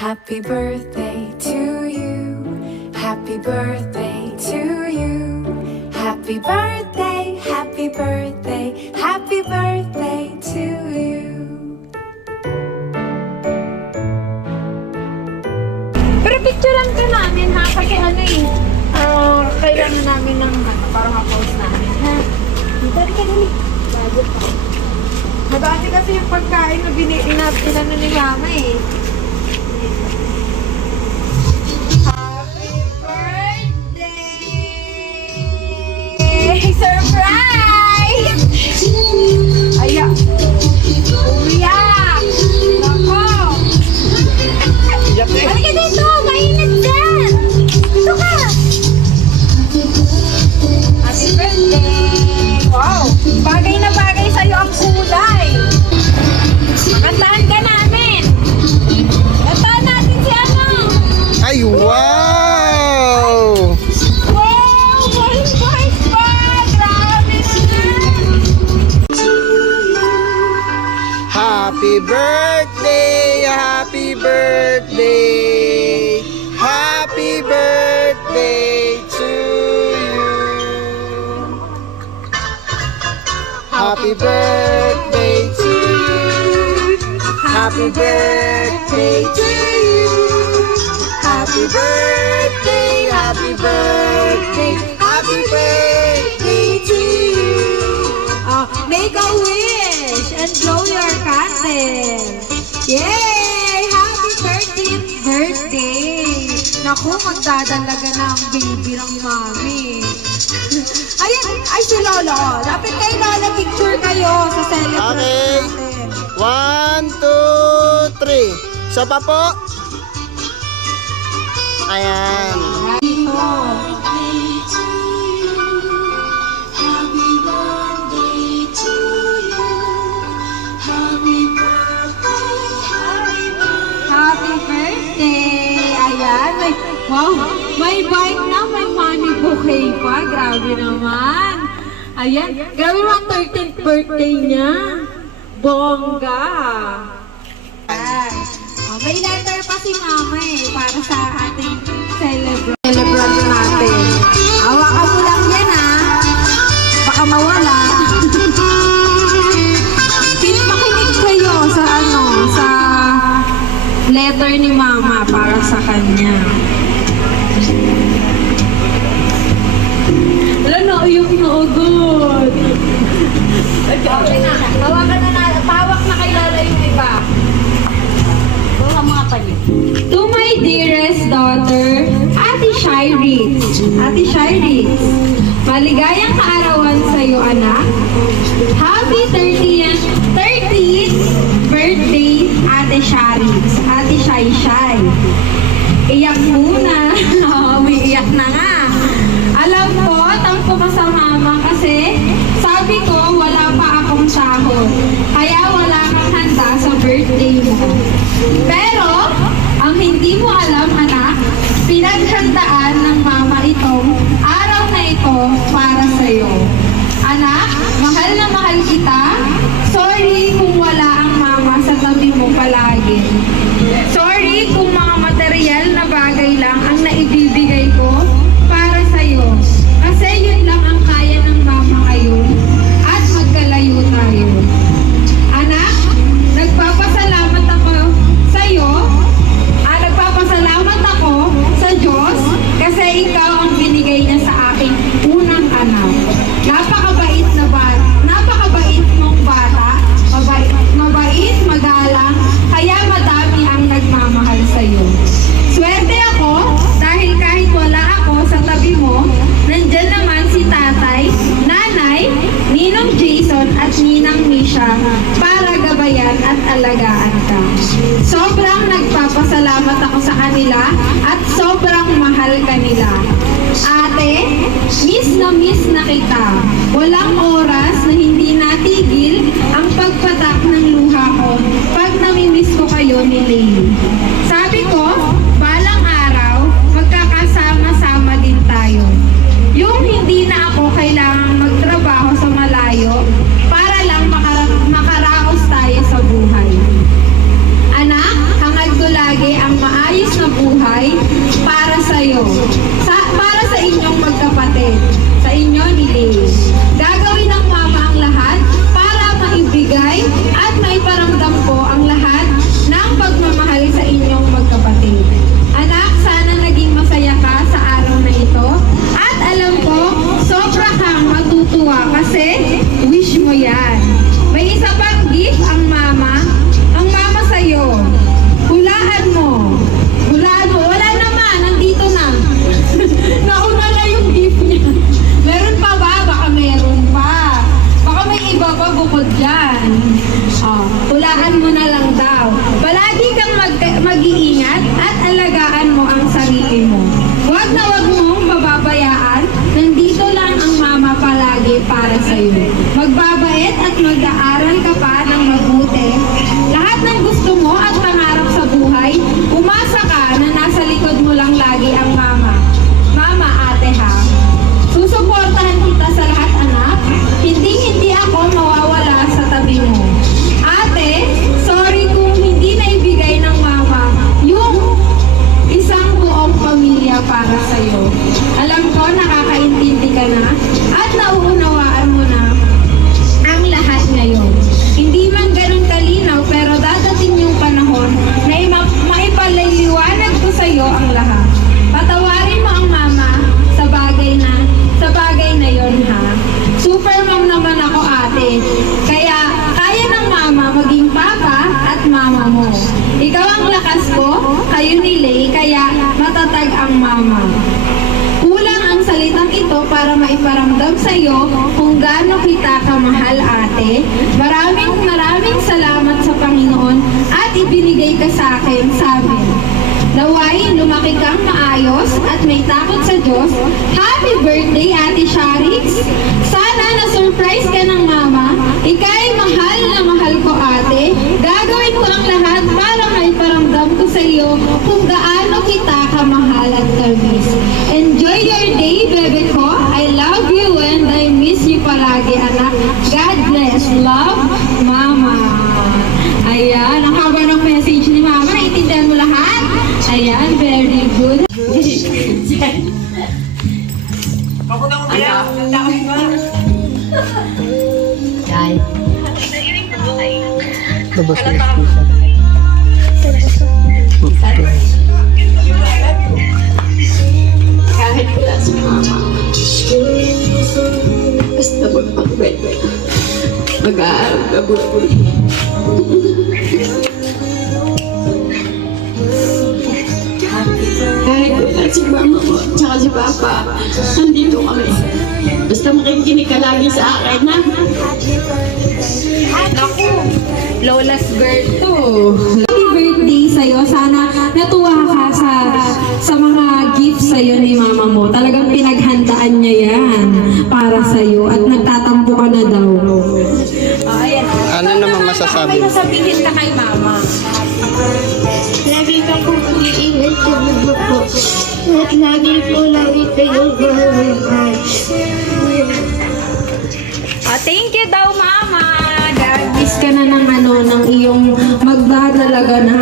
Happy birthday to you. Happy birthday to you. Happy birthday, happy birthday, happy birthday to you. Pero picturean ka namin ha, kasi ano eh, kailangan namin ng para ma-post namin ha. Dali ka dali. Bago pa. Madami kasi yung pagkain na pinano ni mama eh. Happy birthday! Surprise! Aya! Umiyak! Nako! Halika dito! Mainit dyan! Dito ka! Happy birthday! Wow! Bagay na bagay sa'yo ang kulay! Makantahan ka namin! Kantahan natin si ano! Ay, wow! Wow! Buhay-buhay pa! Grabe naman! Happy birthday! Happy birthday! Happy birthday to you! Happy birthday to you! Happy birthday to you! Happy birthday! Happy birthday! Happy birthday to you! Make a wish and blow your candle. Yay! Happy 30th birthday! Naku, magdadalaga na ang baby ng mami. Ayan, ay si Lolo. Dapat kay Lola picture kayo sa celebration Okay. natin. 1, 2, 3. Isa pa po. Ayan. Dito. Happy birthday! Ayan, wow, may bike na, may money bouquet pa. Grabe naman. Ayan, grabe naman 13th birthday niya. Bongga. Ayan. May letter pa si mama eh, para sa ating celebrant natin. Hawakan mo lang yan ha. Baka mawala. Makinig kayo sa sa letter ni mama para sa kanya. Wala na, uyok na agad. Okay na, hawakan na pawak na kay Lola yung iba. To my dearest daughter, Ate Shyrix. Ate Shyrix, maligayang kaarawan sa iyo, anak. Happy 30th birthday, Ate Shyrix. Ate Shay. Iyak muna. Umiiyak na nga. Alam ko, tampo ka sa mama kasi sabi ko wala pa akong sahod. Kaya wala kang handa sa birthday mo. Pero, ang hindi mo alam, anak, pinaghandaan ng mama itong araw na ito para sa'yo. Anak, mahal na mahal kita. Sorry kung wala ang mama sa tabi mo palagi. Sorry kung mga material na bagay lang ang naibibigay ko para sa'yo. Kasi yun lang ang kaya ng mama ngayon at magkalayo tayo. Anak, nagpapasalamat ako sa'yo. Nagpapasalamat ako sa Diyos kasi ikaw ang binigay niya sa aking unang anak. Napakabait mong bata, mabait, magalang, kaya madami ang nagmamahal sa'yo. Swerte ako dahil kahit wala ako sa tabi mo, nandyan naman si tatay, nanay, Ninong Jason at Ninang Misha para gabayan at alagaan ka. Sobrang nagpapasalamat ako sa kanila at sobrang mahal kanila. Ate, miss na kita. Walang oras na hindi natigil ang pagpatak ng luha ko pag namimiss ko kayo ni Lane. Sabi ko, balang araw, magkakasama-sama din tayo. Yung hindi na ako kailangang magtrabaho sa malayo para lang makaraos tayo sa buhay. Anak, hangad ko lagi ang iba pa bukod dyan. Hulaan mo na lang daw. Palagi kang mag-iingat at alagaan mo ang sarili mo. Huwag na huwag mong pababayaan. Nandito lang ang mama palagi para sa'yo. Magbabait at mag-aaral ka pa ng mabuti. Lahat ng gusto mo at pangarap sa buhay, umasa ka na nasa likod mo lang lagi ang mama. Mama, ate ha. Susuportahan kita sa lahat, anak. Hindi ako mawawala sa tabi mo. Ate, sorry kung hindi naibigay ng mama yung isang buong pamilya para sa'yo. Alam ko, nakakaintindi ka na at nauunawaan mo na ang lahat ngayon. Hindi man ganun kalinaw, pero dadating yung panahon na maipaliliwanag ko sa'yo ang lahat. Patawarin mo ang mama sa bagay na yon ha. Super mom naman ako, ate. Kaya kaya ng mama maging papa at mama mo. Ikaw ang lakas ko, kayo ni Lay, kaya matatag ang mama. Kulang ang salitang ito para maiparamdam sa iyo kung gaano kita kamahal, ate. Maraming salamat sa Panginoon at ibinigay ka sa akin, sabi. Naway, lumaki kang maayos at may takot sa Diyos. Happy birthday, Ate Sharix! Sana na-surprise ka ng mama. Ika'y mahal na mahal ko, ate. Gagawin ko ang lahat para maiparamdam ko sa iyo kung gaano kita kamahal at kamis. Enjoy your day, bebe ko. I love you and I miss you palagi, anak. God bless. Love, Mama. Ayan, ang haba ng message ni Mama. Naiintindihan mo lahat? Ayan, very good. Labas na Kahit wala si mama, basta magpag-wet, mag-aaral na buhay. Kahit wala si mama mo, tsaka si papa, nandito kami. Basta makikinig ka lagi sa akin, ha? Naku, Lola's girl to. Happy birthday sa'yo. Sana natuwa ka sa mga gifts sa'yo ni mama mo. Talagang pinaghandaan niya yan para sa'yo at nagtatampo ka na daw. Ayan. Ano naman masasabi mo? May sasabihin ka kay mama. Lagi ka po mag-iingat sa mundo po. At lagi kayong mahal. Thank you daw, mama. Dad, miss ka na ng iyong magdadalaga na